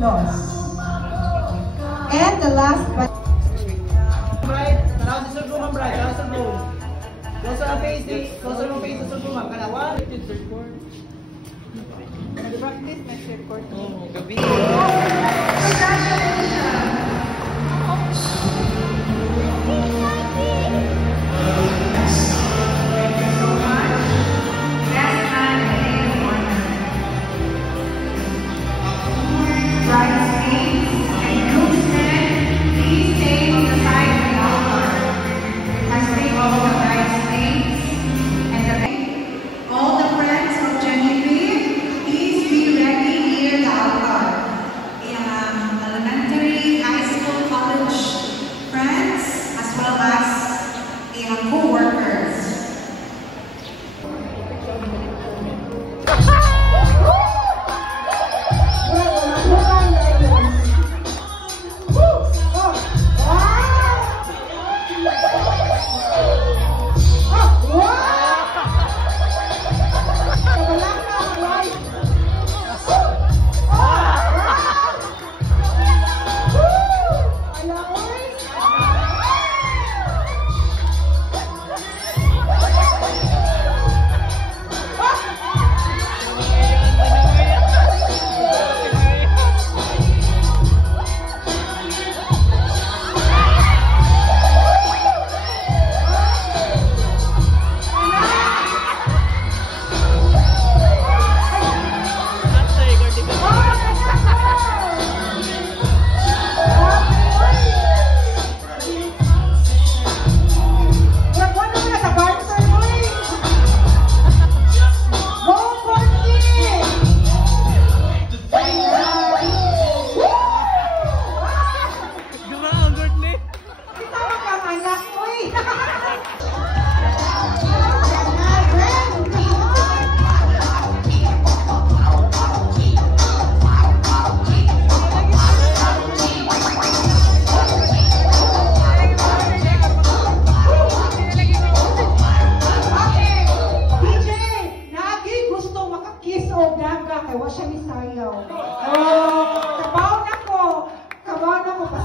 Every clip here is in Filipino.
segundos. And the last but Bright, tanaw sa surgo man Bright, tanaw sa surgo. Close ang face, close ang face sa surgo man. Kanawa. Nag-practice, nag-record. Gabi.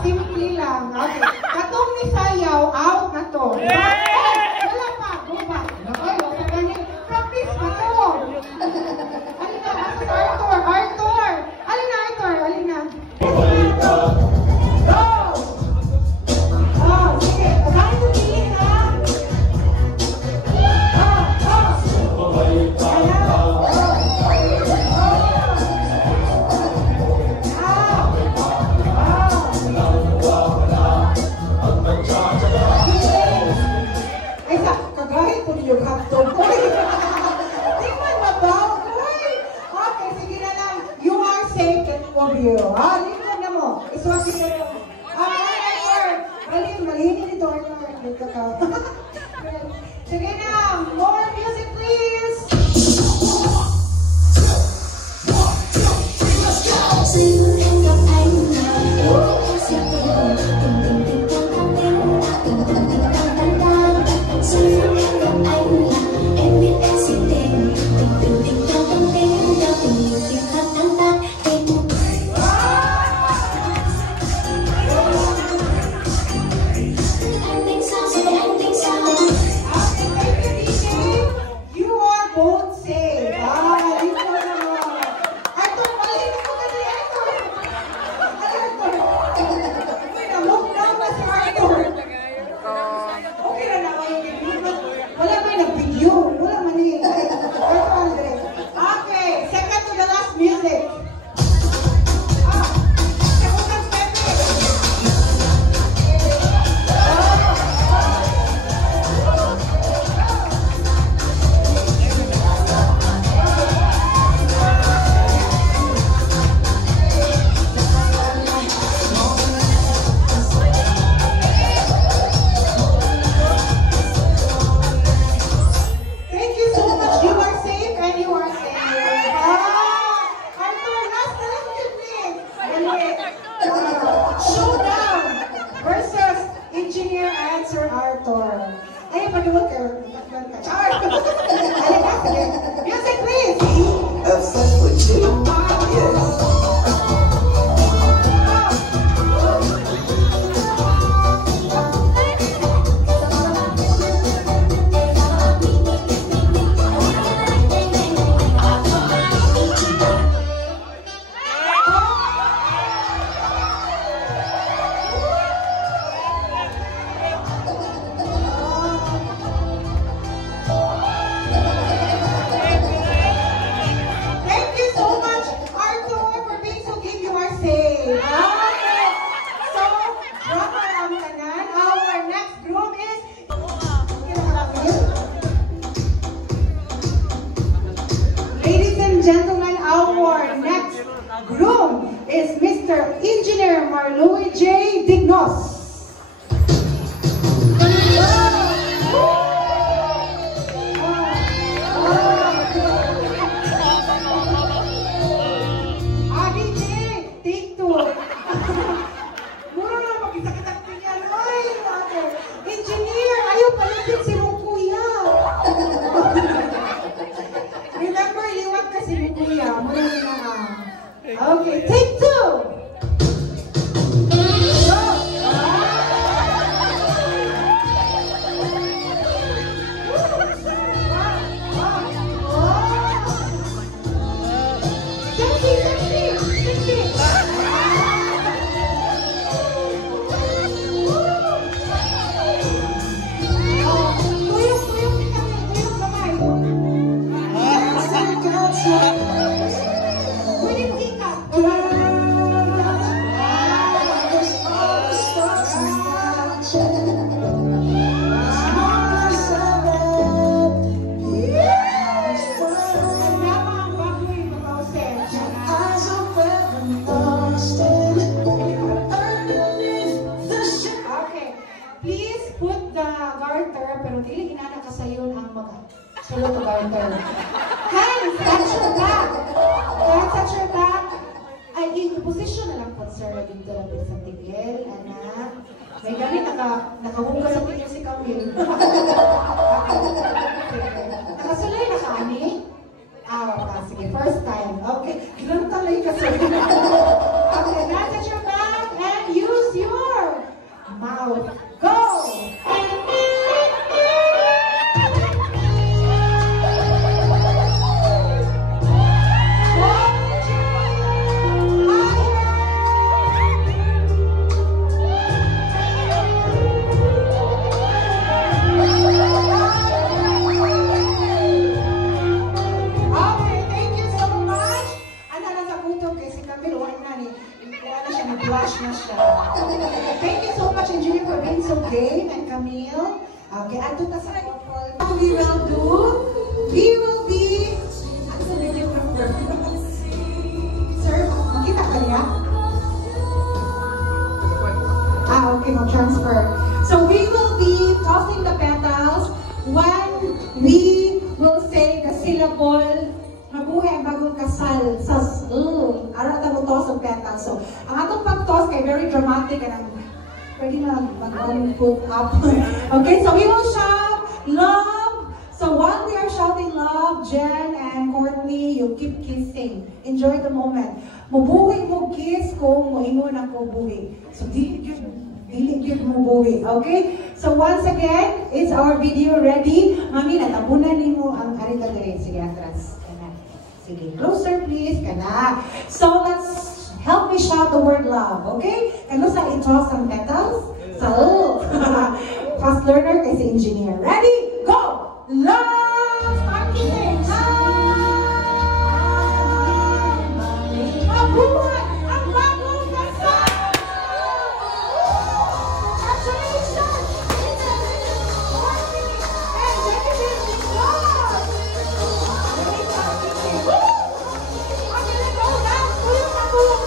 Simple lang. Okay. Katong ni sayaw, out na to. Wala pa, go back. Practice pa to. Alina, Arthur. Alina, Arthur. Go! Oh, sige. Pagkain mo pilit na. Yung hotdog. Tingnan mabaw. Okay, sige na lang. You are safe and of you. Tingnan na mo. Iswapin na lang. Malihin ito. Sige na. More music, please. Wow! gentlemen, our next groom is Mr. Engineer Marloy J. Dignos. Engineer, ayaw palapit si mong kuya. Remember, liwat ka si mong kuya. Muna na. Okay, take 2. Go. Sexy, sexy, sexy. Pero dili ginana kasayon ang sulod ng garter. Hands, touch your back. Hands, touch your back. Ay, i-position na lang po, sir. Dito lang po sa tigil, anak. May gani, nakahuga sa tigil si Camille. Nakasulay na ka, ani? Sige, first time. Okay, gilang talay ka, sir. Okay, hands, touch your back, and use your mouth. Go! Thank you so much, Engineer, for being so brave, and Camille. Okay, ato na sa we will do. We will be. Ano sa videographer? Sir, makita ka niya? Okay, mag-transfer. So we will be tossing the petals when we will say the syllable mabuhay ang bagong kasal sa araw na toss of petals. So, ang atong pag-toss kay very dramatic and pwede na mag-put up. Okay, so we will shout love. So while we are shouting love, Jen and Courtney, you keep kissing. Enjoy the moment. Mubuhi mo kiss kung moingon ako buhi. So dili gyud mo buhi. Okay? So once again, is our video ready? Mami, natabunan nimo ang arita dire. Sige, atras. Sige, closer please. Kana. So let's help me shout the word love. Okay? Kano sa i-toss ang petals? So, fast learner kasi engineer. Ready? Go! Love! Start kissing! Love! Mabuhay ang bagong kasal! Congratulations! And David Nicole! I'm gonna go down! Tulong na tulong!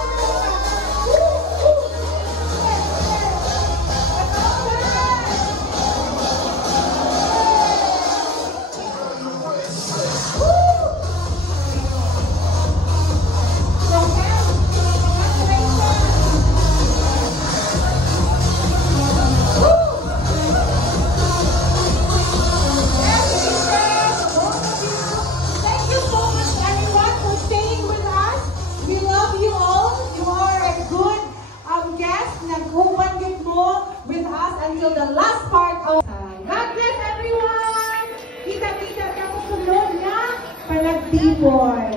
Until the last part of God bless everyone! Kita-kita ka mo sunod na panagtipon.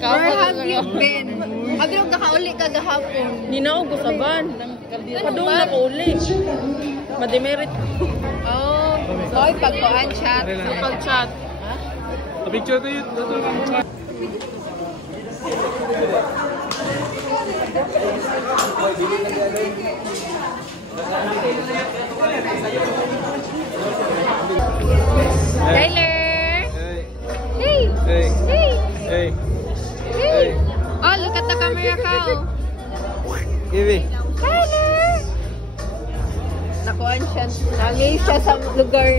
Where have you been? Abi og nakauli ka gahapon. Ninaog ko saban. Padung na ko uli. Mademerit. Oh, so pagkuan chat. Pag-chat. Picture tayo. Tyler! daw. Kiwi. Nakuan siya. Nangay siya sa lugar.